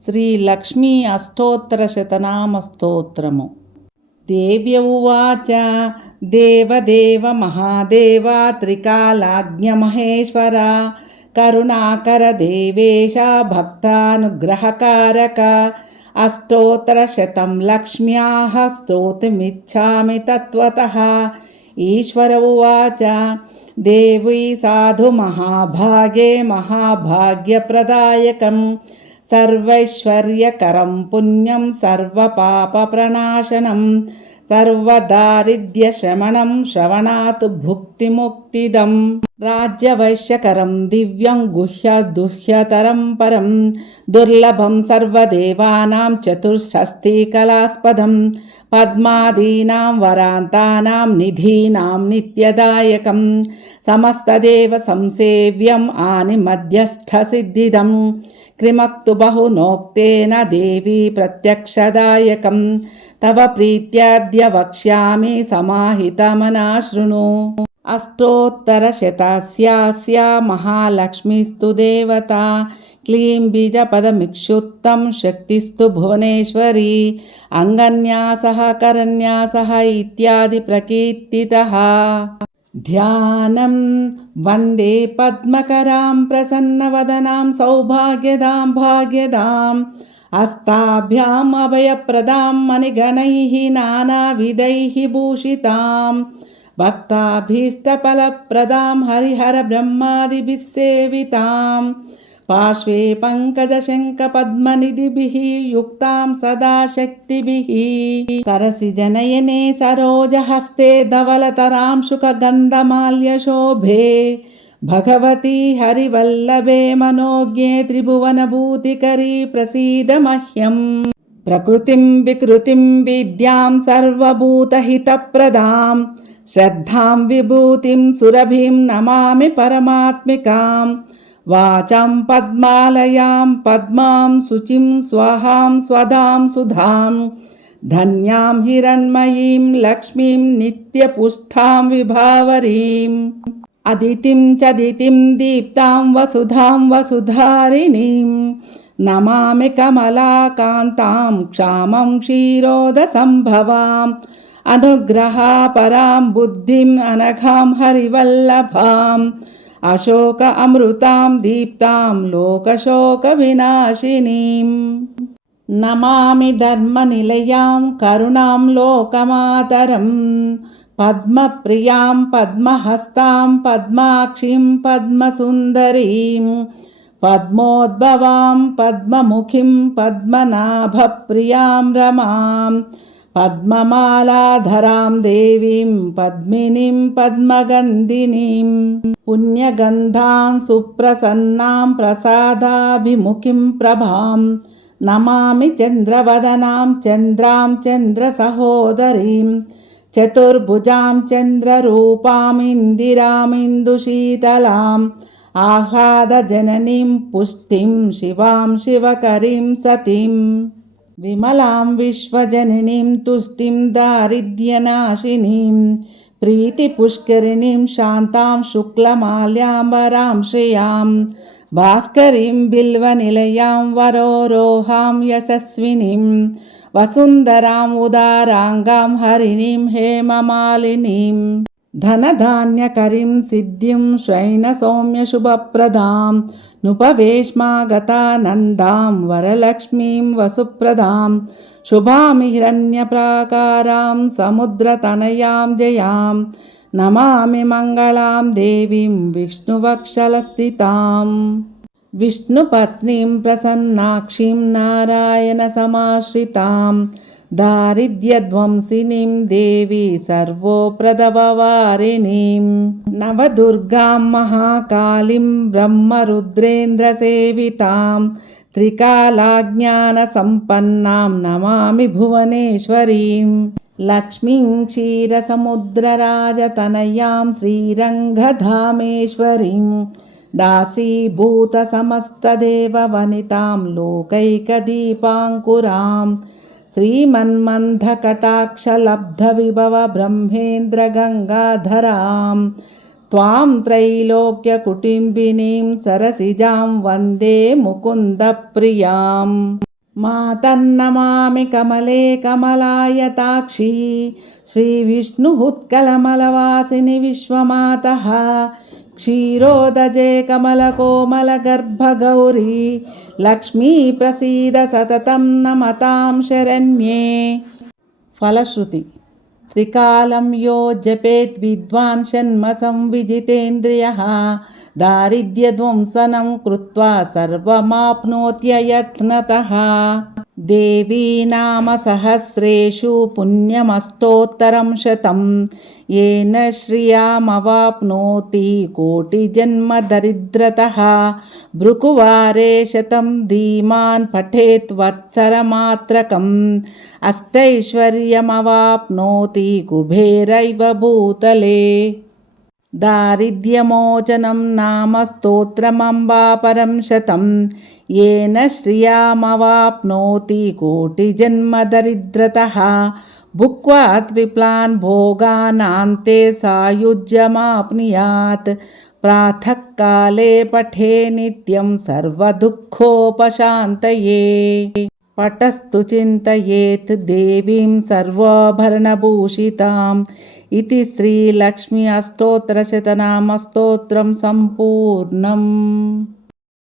శ్రీలక్ష్మీ అష్టోత్తరశతనామస్తోత్రము. దేవ్య ఉవాచ దేవదేవ మహాదేవ త్రికాలాజ్ఞమహేశ్వర కరుణాకర దేవేశ భక్తానుగ్రహకారక అష్టోత్తరశతం లక్ష్మ్యాః స్తోతుమిచ్ఛామి తత్వతః. ఈశ్వర ఉవాచ దేవీ సాధు మహాభాగే మహాభాగ్యప్రదాయకం సర్వైశ్వర్యకరం పుణ్యం సర్వపాపప్రణాశనం సర్వదారిద్ర్యశమనం శ్రవణాత్ భుక్తిముక్తిదం రాజ్యవైశ్యకరం దివ్యం గుహ్యదుహ్యతరం పరం దుర్లభం సర్వదేవానాం చతుషష్ఠికలాస్పదం పద్మాదీనాం వరాంతానాం నిధీనాం నిత్యదాయకం సమస్తదేవ సంసేవ్యం ఆని మధ్యస్థసిద్ధిదం క్రిమక్తు బహునోక్తేన దేవీ ప్రత్యక్షదాయకం తవ ప్రీత్యాద్య వక్ష్యామి సమాహితమనా శృణు. అష్టోత్తరశతస్యాస్య మహాలక్ష్మీస్తు దేవత క్లీం బీజపదమిక్షుత్తం శక్తిస్తు భువనేశ్వరీ అంగన్యాసః కరన్యాసః ఇత్యాది ప్రకీర్తితః. ధ్యానం వందే పద్మకరాం ప్రసన్నవదనాం సౌభాగ్యదాం భాగ్యదాం హస్తాభ్యాం అభయప్రదాం మణిగణైః నానావిధైః భూషితాం భక్తాభీష్టఫలప్రదాం హరిహర బ్రహ్మాదిభిః సేవితాం పార్శ్వే పంకజశంఖపద్మనిధిభిః యుక్తాం సదా శక్తిభిః సరసిజనయనే సరోజహస్తే ధవళతరాం శుకగంధమాల్యశోభే భగవతి హరివల్లభే మనోజ్ఞే త్రిభువనభూతికరీ ప్రసీద మహ్యం. ప్రకృతిం వికృతిం విద్యాం సర్వభూతహితప్రదాం శ్రద్ధాం విభూతిం సురభిం నమామి పరమాత్మికాం వాచాం పద్మాలయాం పద్మాం శుచిం స్వాహాం స్వధాం సుధాం ధన్యాం హిరణ్మయీం లక్ష్మీం నిత్యపుష్టాం విభావరీం అదితిం చదితిం దీప్తాం వసుధాం వసుధారిణీం నమామి కమలాకాంతాం క్షామం క్షీరోదసంభవాం అనుగ్రహాపరాం బుద్ధిం అనఘాం హరివల్లభాం అశోక అమృతాం దీప్తాం లోకశోక వినాశినీం నమామి ధర్మనిలయాం కరుణాం లోకమాతరం పద్మప్రియాం పద్మహస్తాం పద్మాక్షిం పద్మసుందరీం పద్మోద్భవాం పద్మముఖిం పద్మనాభప్రియాం రమాం పద్మమాలాధరాం దేవీం పద్మినీం పద్మగంధినీం పుణ్యగంధాం సుప్రసన్నాం ప్రసాదాభిముఖిం ప్రభాం నమామి చంద్రవదనాం చంద్రాం చంద్రసహోదరీం చతుర్భుజాం చంద్రరూపాం ఇందిరామిందుశీతలాం ఆహ్లాదజననీం పుష్టిం శివాం శివకరీం సతీం విమలాం విశ్వజననీం తుష్టిం దారిద్ర్యనాశినీం ప్రీతిపుష్కరిణీం శాంతాం శుక్లమాల్యాంబరాం శ్రియాం భాస్కరీం బిల్వనిలయాం వరోరోహాం యశస్వినీం వసుంధరాం ఉదారాంగాం హరిణీం హేమమాలినీం ధనధాన్యకరీం సిద్ధిం శ్రైన సౌమ్యశుభప్రదాం నుపవేష్మాగతానందాం వరలక్ష్మీం వసుప్రదాం శుభామి హిరణ్యప్రాకారాం సముద్రతనయాం జయాం నమామి మంగళాం దేవీం విష్ణువక్షలస్థితాం విష్ణుపత్నీం ప్రసన్నాక్షీం నారాయణ సమాశ్రితాం దారిద్ర్యధ్వంసినీం దేవీ సర్వోప్రదవవారిణీం నవదుర్గాం మహాకాళీం బ్రహ్మరుద్రేంద్రసేవితాం త్రికాలాజ్ఞానసంపన్నాం నమామి భువనేశ్వరీం లక్ష్మీం క్షీరసముద్రరాజతనయాం శ్రీరంగధామేశ్వరీం దాసీభూతసమస్తదేవవనితాం లోకైకదీపాంకురాం శ్రీమన్మందకటాక్షలబ్ధవిభవ బ్రహ్మేంద్రగంగాధరాం త్వాం త్రైలోక్యకుటుంబినీం సరసిజాం వందే ముకుందప్రియాం. मातर्नमामि कमले कमलायताक्षी श्रीविष्णुहुत्कलमलवासिनि विश्वमातः क्षीरोदजे कमलकोमलगर्भगौरी लक्ष्मी प्रसीद सततं नमतां शरण्ये। फलश्रुति त्रिकालं यो जपेत् विद्वान् षण्मसंविजितेन्द्रियः दारिद्र्यध्वंसनं कृत्वा सर्वमाप्नोत्ययत्नतः। देवी नाम सहस्रेषु पुण्यमस्तोत्तरं शतं येन श्रियामवाप्नोति कोटिजन्मदरिद्रतः। भृकुवारे शतं धीमान् पठेत् वत्सरमात्रकम् अष्टैश्वर्यमवाप्नोति कुबेरैव भूतले। दारिद्र्यमोचनं नाम स्तोत्रमम्बापरं शतं येन श्रियामवाप्नोति कोटिजन्मदरिद्रतः। भुक्त्वा विप्लान् भोगानान्ते सायुज्यमाप्नुयात् प्रातःकाले पठे नित्यं सर्वदुःखोपशान्तये। पठस्तु चिन्तयेत् देवीं सर्वाभरणभूषिताम् इति श्रीलक्ष्मी अष्टोत्तरशतनामस्तोत्रं सम्पूर्णम्।